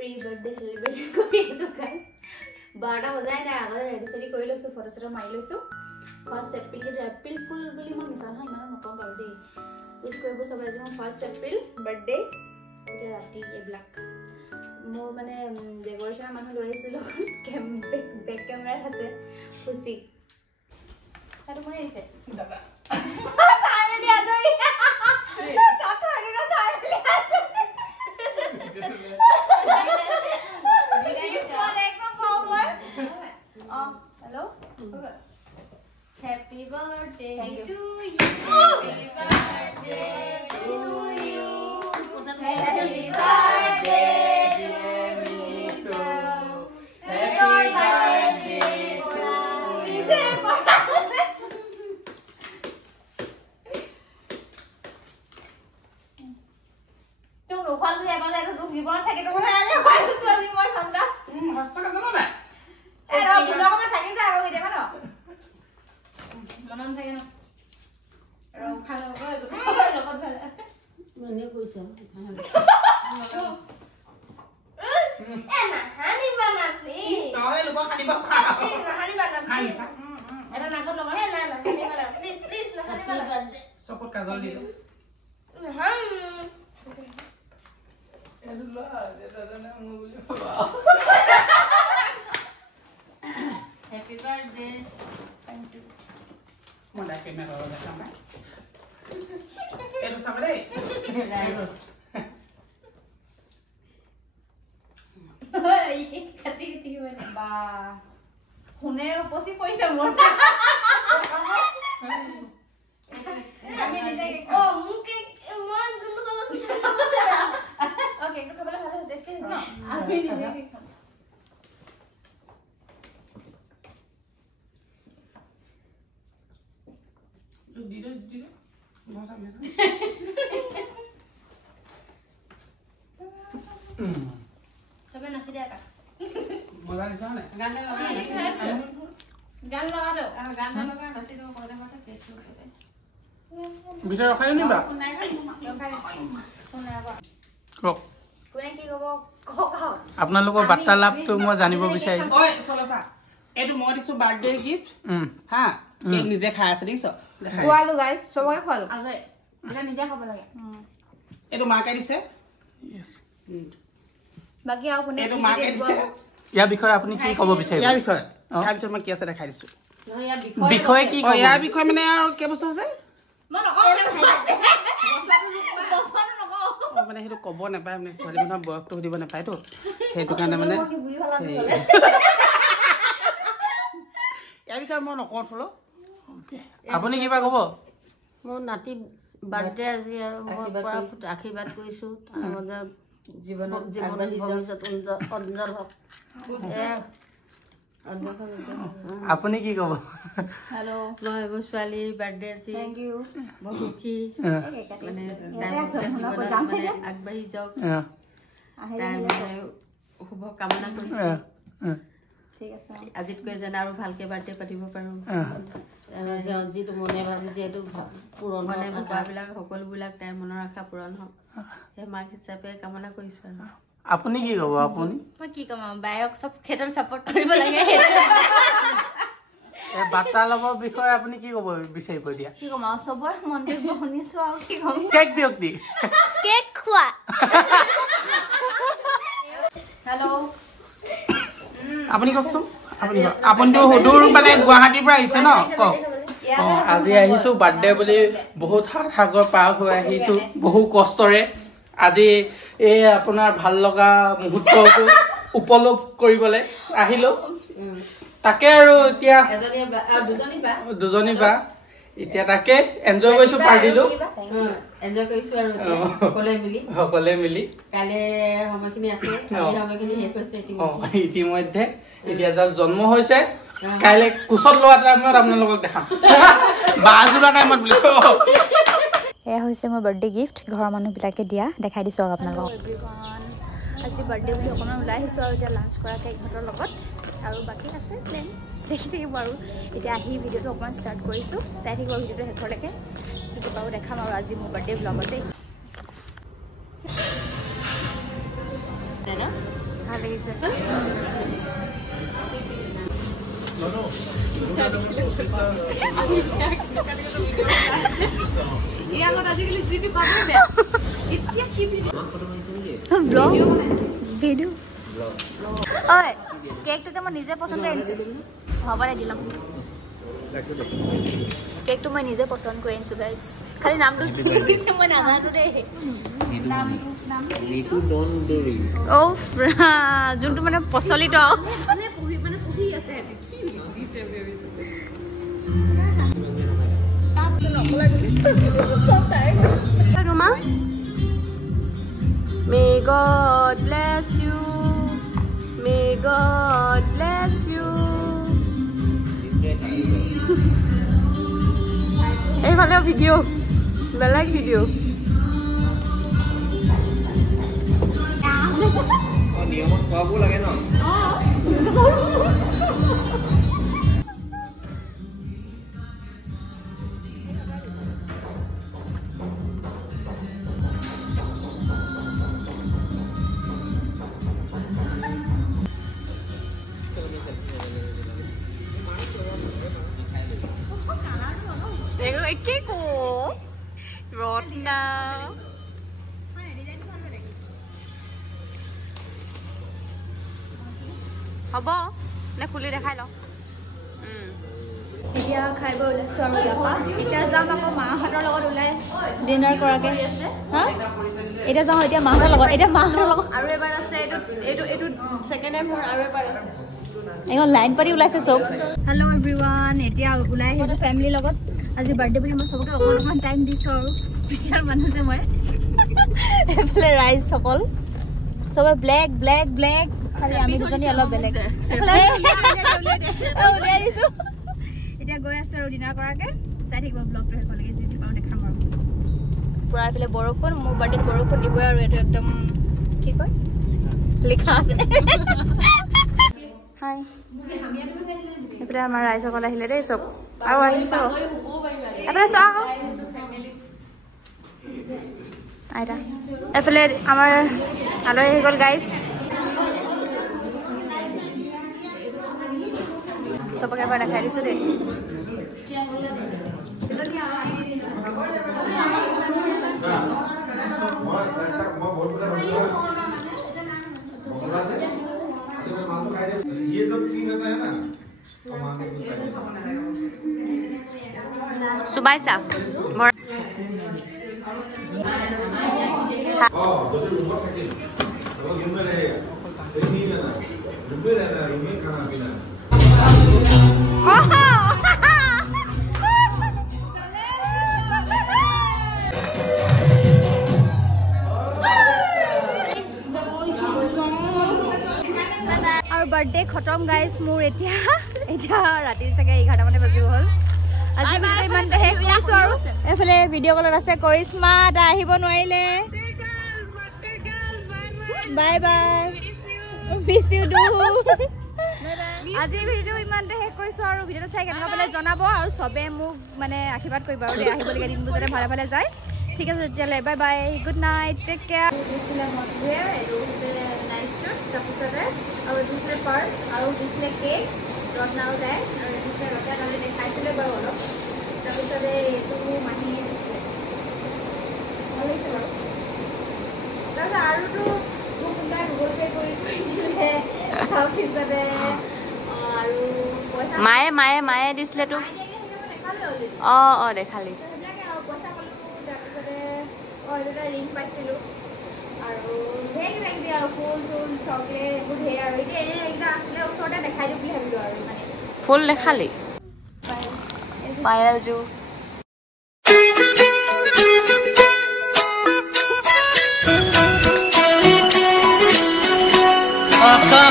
Pre birthday সেলিব্ৰেশন কৰি আছো guys 12টা বজাই নাই আগতে ৰেডি চেডি কৰি লৈছো ফটো চটো মাৰি লৈছো 1 এপ্ৰিল এপ্ৰিল ফুল বুলি মই মিছা নহয় ইমান নকম বাৰু দেই উইশ কৰিব সবাই যে 1 এপ্ৰিল বাৰ্থডে এটা ৰাতি এইবিলাক মোৰ মানে ডেকোৰেশন মানুহ লৈ আহিছিল বেক কেমেৰা আছে খুশি এটা মনে আহিছে দাদা চাই মেলি আজৰি টাটা আনি না চাই মেলি hello happy birthday to you happy birthday to you happy birthday dear Mito happy birthday to you tung đủ khoan rồi bao giờ nó đúng gì bao thay cái tôi hay nhá khoan cứ cười gì bao thằng đó hasta cái đó này eh rồi bulan nó thay cái ra bao giờ bắt đầu manan thay nó rồi khai nó rồi nó con phải mình nếu vui sướng enak hani banget nih nói lu có hani bapa hani banget nih ada nangkep lo mana enak hani banget please please hani banget support kazal gitu happy birthday thank you mau dah kamera udah sampai itu sampai deh kati gimana ba huner posi poisa mon আমি নিজে ও মুকে মন কিন্তু ভালো ছিল okay একটু খাবার ভালো tasty না আমি নিজে খাবো Dile, vamos a ver. সবে নাচি দিয়া কা মজা দিছ না গান গান লগা তো গান লগা নাচি দিব কথা কথা কেছু কথা বিচাৰ ৰখাই নিবা নাই কক কোনে কি কব কক আপোনালোকৰ বাৰ্তালাপটো মই জানিব বিচাৰিম ঐ চলো চা এটো মই দিছো বাৰ্থডে গিফট হা কেক নিজে খাই আছে দিছ খোৱালো গাইস সবকে খোৱালো আছে এটা নিজে খাব লাগে এটো মাকে দিছে ইয়েস বাকি আৰু কোনে এটো মাকে দিছে ইয়াৰ বিষয়ে আপুনি কি ক'ব বিচাৰিব ইয়াৰ বিষয়ে তাৰপিছত মই কি আছে দেখাই দিছো বিষয়ে কি ক'ব ইয়াৰ বিষয়ে মানে আৰু কি বস্তু আছে মই নকওঁ মানে সেইটো ক'ব নাপায় মানে ছোৱালী মানুহৰ বয়সটো সুধিব নাপায়তো সেইটো কাৰণে মানে ইয়াৰ বিষয়ে মই নকওঁ থলো আপুনি কিবা ক'ব মোৰ নাতি বাৰ্থডে আজি আৰু মই আশীৰ্বাদ কৰিছোঁ তাৰ মাজে জীৱনত ভৱিষ্যত উজ্জ্বল হওক আপুনি কি ক'ব হেল্ল' মই এইবোৰ ছোৱালীৰ বাৰ্থডে আজি থ্যাংক ইউ বহুত সুখী মানে আগবাঢ়ি যাওক তাই মই শুভ কামনা কৰিছোঁ ঠিক আছে আজিতকৈ যেন আৰু ভালকৈ বাৰ্থডে পাতিব পাৰোঁ যিটো মনে ভাবিছে এইটো পূৰণ মানে ভবাবিলাক সকলোবিলাক তাইৰ মনৰ আশা পূৰণ হওক সেই মাক হিচাপে কামনা কৰিছোঁ আৰু আপুনি কি ক'ব আপুনি মই কি কম বায়ক সব ক্ষেত্ৰত সাপোৰ্ট কৰিব লাগে এই বাৰ্তালাপৰ বিষয়ে আপুনি কি ক'ব বিচাৰিব দিয়া কি কম সবৰ মন্তব্য শুনিছো আৰু কি কম কেক দিয়ক দি কেক খোৱা হেল্ল' আপুনি কওকচোন আপুনিতো সুদূৰ মানে গুৱাহাটীৰ পৰা আহিছে ন কওক আজি আহিছো বাৰ্থডে বুলি বহুত সাগৰ পাৰ হৈ আহিছো বহু কষ্টৰে আজি এই আপোনাৰ ভাল লগা মুহূৰ্তটো উপলব্ধ কৰিবলৈ আহিলো তাকে আৰু এতিয়া দুজনী বা এতিয়া তাকে এনজয় কৰিছো পাৰ্টিটো এনজয় কৰিছোঁ আৰু সকলোৱে মিলি কাইলৈ সময়খিনি আছে সময়খিনি শেষ হৈছে ইতিমধ্যে এতিয়া যাৰ জন্ম হৈছে কাইলৈ কোচত লোৱা টাইমত আপোনালোকক দেখাম বাজোলা টাইমত বুলি এয়া হৈছে মোৰ বাৰ্থডে গিফ্ট ঘৰৰ মানুহবিলাকে দিয়া দেখাই দিছোঁ আৰু আপোনালোকক আজি বাৰ্থডে বুলি অকণমান ওলাই আহিছোঁ আৰু এতিয়া লাঞ্চ কৰাকৈ ইহঁতৰ লগত আৰু বাকী আছে প্লেন দেখি থাকিব আৰু এতিয়া আহি ভিডিঅ'টো অকণমান ষ্টাৰ্ট কৰিছোঁ চাই থাকিব ভিডিঅ'টো শেষলৈকে সেইটো বাৰু দেখাম আৰু আজি মোৰ বাৰ্থডে ব্লগতে লাগিছে কেকটো যে মই নিজে পচন্দ কৰি আনিছো হ'ব দে দিলাম কেকটো মই নিজে পচন্দ কৰি আনিছো গাইজ খালি নামটো কি লিখিছে মই নাজানো দেই যোনটো মানে প্ৰচলিত May God bless you. May God bless you. Hey, follow video. Like video. Oh, niamot pabu lagi no. देखो एक के को रोड ना হ'ব নে খুলি দেখাই লওঁ এতিয়া খাই বৈ ওলাইছোঁ আৰু ইয়াৰ পৰা এতিয়া যাম আকৌ মাহঁতৰ লগত ওলাই ডিনাৰ কৰাকৈ হা এতিয়া যাওঁ এতিয়া মাহঁতৰ লগত আৰু এবাৰ আছে এইটো ছেকেণ্ড টাইম মোৰ আৰু এবাৰ আছে এখন লাইন পাতি ওলাইছে চব হেল্ল' এভৰিৱান এতিয়া ওলাই আহিছোঁ ফেমিলিৰ লগত আজি বাৰ্থডে বুলি মই চবকে অকণমান টাইম দিছোঁ আৰু স্পেচিয়েল মানুহ যে মই এইফালে ৰাইজ সকল চবে ব্লেক ব্লেক ব্লেক খালি আমি দুজনী অলপ বেলেগ উলিয়াই দিছোঁ এতিয়া গৈ আছোঁ আৰু ডিনাৰ কৰাকৈ চাই থাকিব ব্লগটো শেষলৈকে যি যি পাওঁ দেখাম আৰু পূৰা এইফালে বৰষুণ মোৰ বাৰ্থডেত বৰষুণ দিবই আৰু এইটো একদম কি কয় লিখা আছে হাই এইফালে আমাৰ ৰাইজসকল আহিলে দেই চব আৰু আহিছোঁ এইফালে চোৱা আকৌ আইতা এইফালে আমাৰ আলহী আহি গ'ল গাইজ চবকে এবাৰ দেখাই দিছোঁ দেই ये जो सीन रहता है ना सुबाइसा और बर्थडे खतम गाइस मोर एटिया राति सके 11 माने बजिब हल আজি ভিডিও ইমান শেষ কৰিছো আৰু এফালে ভিডিও কলত আছে কৰিশ্মা তা আহিব নোৱাৰিলে bye bye miss you do আজি ভিডিও ইমান শেষ কৰিছো আৰু ভিডিওটো চাই কেনেকুৱা পালে জনাব আৰু সবে মোক মানে আশীৰ্বাদ কৰিব আৰু আহিবলগীয়া দিনবোৰ যাতে ভালে ভালে যায় ঠিক আছে তেতিয়ালে bye bye good night take care দিছিলে মধ্যে আৰু নাইট শ্বুট তাৰপিছতে আৰু দিছিলে পাৰ্স আৰু দিছিলে কেক ৰত্নাও যায় আৰু দিছিলে ৰত্না কালি দেখাইছিলে বাৰু অলপ তাৰপিছতে এইটো মাহীয়ে দিছিলে ভাল লাগিছে বাৰু তাৰপিছত আৰুতো মোক কোনোবাই গুগল পে' কৰি দিলে তাৰপিছতে আৰু পইচা মায়ে দিছিলে তোক দেখালি পইচা পালোঁ তাৰপিছতে এটা ৰিং পাইছিলোঁ আৰু ঢেৰ কিবা কিবি আৰু ফুল চুল চকলেট এইবোৰ ঢেৰ আৰু এতিয়া এইকেইটা আছিলে ওচৰতে দেখাই দিওঁ বুলি ভাবিলোঁ আৰু মানে ফুল দেখালি পায়েল জু আকাশ